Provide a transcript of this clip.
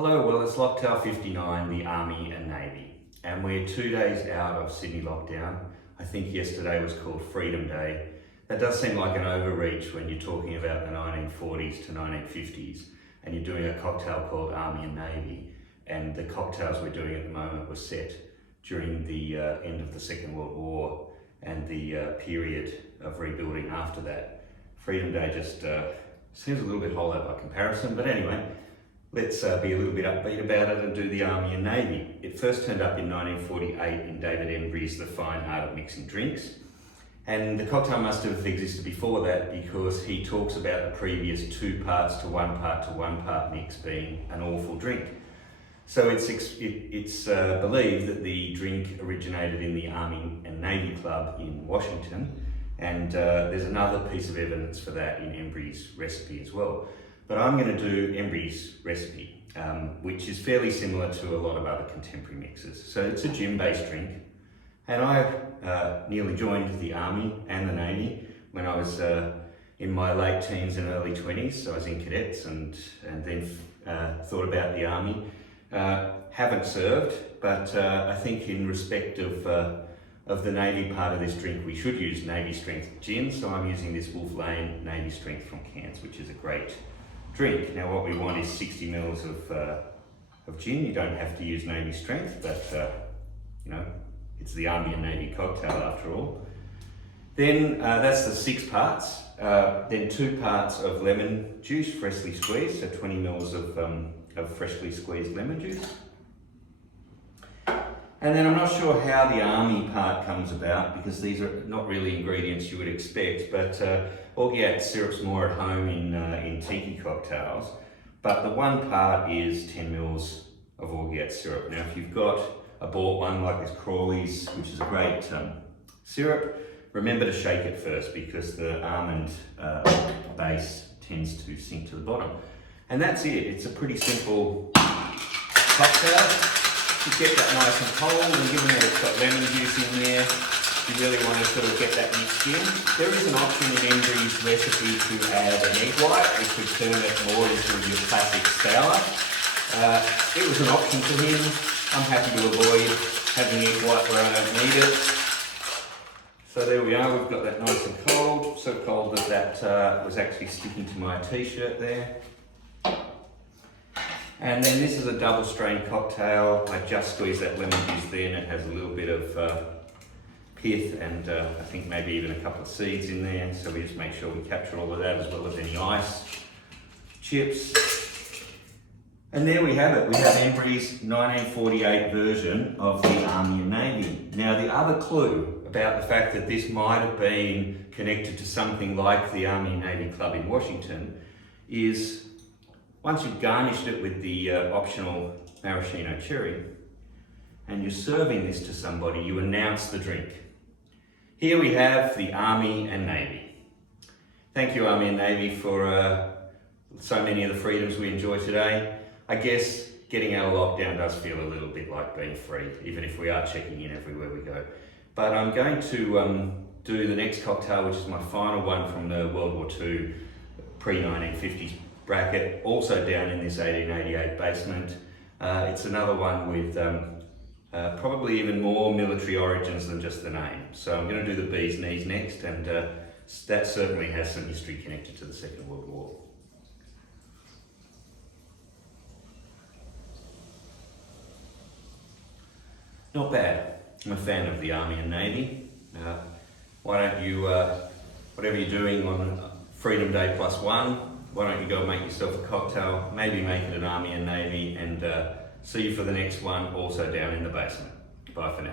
Hello, well it's Locktail 59, the Army and Navy, and we're 2 days out of Sydney lockdown. I think yesterday was called Freedom Day. That does seem like an overreach when you're talking about the 1940s to 1950s and you're doing a cocktail called Army and Navy, and the cocktails we're doing at the moment were set during the end of the Second World War and the period of rebuilding after that. Freedom Day just seems a little bit hollow by comparison, but anyway, let's be a little bit upbeat about it and do the Army and Navy. It first turned up in 1948 in David Embury's The Fine Art of Mixing Drinks. And the cocktail must have existed before that because he talks about the previous 2 parts to 1 part to 1 part mix being an awful drink. So it's believed that the drink originated in the Army and Navy Club in Washington, and there's another piece of evidence for that in Embury's recipe as well. But I'm going to do Embury's recipe, which is fairly similar to a lot of other contemporary mixes. So it's a gin-based drink, and I nearly joined the Army and the Navy when I was in my late teens and early 20s. So I was in cadets and then thought about the Army. Haven't served, but I think in respect of the Navy part of this drink, we should use Navy strength gin. So I'm using this Wolf Lane Navy strength from Cairns, which is a great drink. Now what we want is 60 mils of gin. You don't have to use Navy strength, but you know, it's the Army and Navy cocktail after all. Then that's the 6 parts. Then 2 parts of lemon juice, freshly squeezed, so 20 mils of freshly squeezed lemon juice. And then I'm not sure how the Army part comes about because these are not really ingredients you would expect, but orgeat syrup's more at home in tiki cocktails. But the 1 part is 10 mils of orgeat syrup. Now if you've got a bought one like this Crawley's, which is a great syrup, remember to shake it first because the almond base tends to sink to the bottom. And that's it. It's a pretty simple cocktail. You get that nice and cold, and given that it's got lemon juice in there, you really want to sort of get that mixed in. There is an option in Embury's recipe to add an egg white, which would turn it more into your classic sour. It was an option for him. I'm happy to avoid having egg white where I don't need it. So there we are, we've got that nice and cold, so cold that was actually sticking to my t-shirt there. And then this is a double strain cocktail. I just squeezed that lemon juice there and it has a little bit of pith and I think maybe even a couple of seeds in there. So we just make sure we capture all of that as well as any ice, chips. And there we have it. We have Embury's 1948 version of the Army and Navy. Now the other clue about the fact that this might have been connected to something like the Army and Navy Club in Washington is once you've garnished it with the optional maraschino cherry and you're serving this to somebody, you announce the drink. Here we have the Army and Navy. Thank you, Army and Navy, for so many of the freedoms we enjoy today. I guess getting out of lockdown does feel a little bit like being free, even if we are checking in everywhere we go. But I'm going to do the next cocktail, which is my final one from the World War II pre-1950s bracket, also down in this 1888 basement. It's another one with probably even more military origins than just the name. So I'm going to do the bee's knees next, and that certainly has some history connected to the Second World War. Not bad. I'm a fan of the Army and Navy. Why don't you, whatever you're doing on Freedom Day +1, why don't you go and make yourself a cocktail, maybe make it an Army and Navy, and see you for the next one, also down in the basement. Bye for now.